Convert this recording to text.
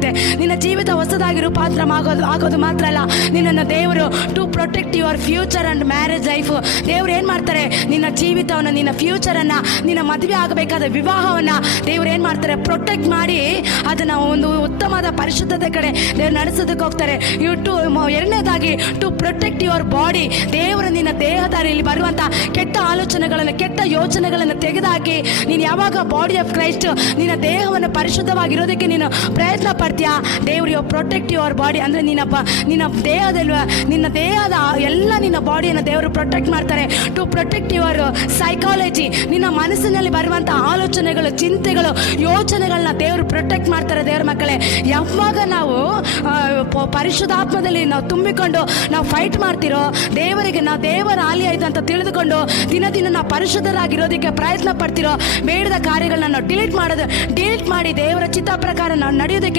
ಮಾಡುತ್ತೆ. ನಿನ್ನ ಜೀವಿತ ಹೊಸದಾಗಿ ರೂಪಾಂತರ ಆಗೋದು ಮಾತ್ರ ಅಲ್ಲ, ನಿನ್ನನ್ನು ದೇವರು to protect your future and marriage life. ದೇವ್ರು ಏನ್ ಮಾಡ್ತಾರೆ, ನಿನ್ನ ಜೀವಿತವನ್ನು, ನಿನ್ನ ಫ್ಯೂಚರನ್ನು, ನಿನ್ನ ಮದುವೆ ಆಗಬೇಕಾದ ವಿವಾಹವನ್ನು ದೇವ್ರು ಏನ್ ಮಾಡ್ತಾರೆ, ಪ್ರೊಟೆಕ್ಟ್ ಮಾಡಿ ಅದನ್ನು ಒಂದು ಉತ್ತಮವಾದ ಪರಿಶುದ್ಧತೆ ಕಡೆ ದೇವ್ರು ನಡೆಸೋದಕ್ಕೆ ಹೋಗ್ತಾರೆ. ಎರಡನೇದಾಗಿ ಟು ಪ್ರೊಟೆಕ್ಟ್ ಯುವರ್ ಬಾಡಿ. ದೇವರು ನಿನ್ನ ದೇಹದಲ್ಲಿ ಬರುವಂಥ ಕೆಟ್ಟ ಆಲೋಚನೆಗಳನ್ನು, ಕೆಟ್ಟ ಯೋಚನೆಗಳನ್ನು ತೆಗೆದುಹಾಕಿ ನೀನು ಯಾವಾಗ ಬಾಡಿ ಆಫ್ ಕ್ರೈಸ್ಟ್, ನಿನ್ನ ದೇಹವನ್ನು ಪರಿಶುದ್ಧವಾಗಿರೋದಕ್ಕೆ ನೀನು ಪ್ರಯತ್ನ ಪಡ್ತೀಯಾ, ದೇವರು ಪ್ರೊಟೆಕ್ಟ್ ಯುವರ್ ಬಾಡಿ ಅಂದರೆ ನಿನ್ನ ದೇಹದಲ್ಲಿ, ನಿನ್ನ ದೇಹದ ಎಲ್ಲ ನಿನ್ನ ಬಾಡಿಯನ್ನು ದೇವರು ಪ್ರೊಟೆಕ್ಟ್ ಮಾಡ್ತಾರೆ. ಟು ಪ್ರೊಟೆಕ್ಟ್ ಯುವರ್ ಸೈಕಾಲಜಿ, ನಿನ್ನ ಮನಸ್ಸಿನಲ್ಲಿ ಬರುವಂಥ ಆಲೋಚನೆಗಳು, ಚಿಂತೆಗಳು, ಯೋಚನೆಗಳನ್ನ ದೇವರು ಪ್ರೊಟೆಕ್ಟ್ ಮಾಡ್ತಾರೆ. ದೇವರ ಮಕ್ಕಳೇ, ಯಾವಾಗ ನಾವು ಪರಿಶುದ್ಧಾತ್ಮದಲ್ಲಿ ನಾವು ತುಂಬಿಕೊಂಡು ನಾವು ಫೈಟ್ ಮಾಡ್ತಿರೋ, ದೇವರಿಗೆ ನಾವು ದೇವರ ಆಲಯ ಇದೆ ಅಂತ ತಿಳಿದುಕೊಂಡು ದಿನ ನಾವು ಪರಿಶುದ್ಧರಾಗಿರೋದಕ್ಕೆ ಪ್ರಯತ್ನ ಪಡ್ತಿರೋ, ಬೇಡದ ಕಾರ್ಯಗಳನ್ನ ನಾವು ಡಿಲೀಟ್ ಮಾಡಿ ದೇವರ ಚಿತ್ತ ಪ್ರಕಾರ ನಾವು ನಡೆಯೋದಕ್ಕೆ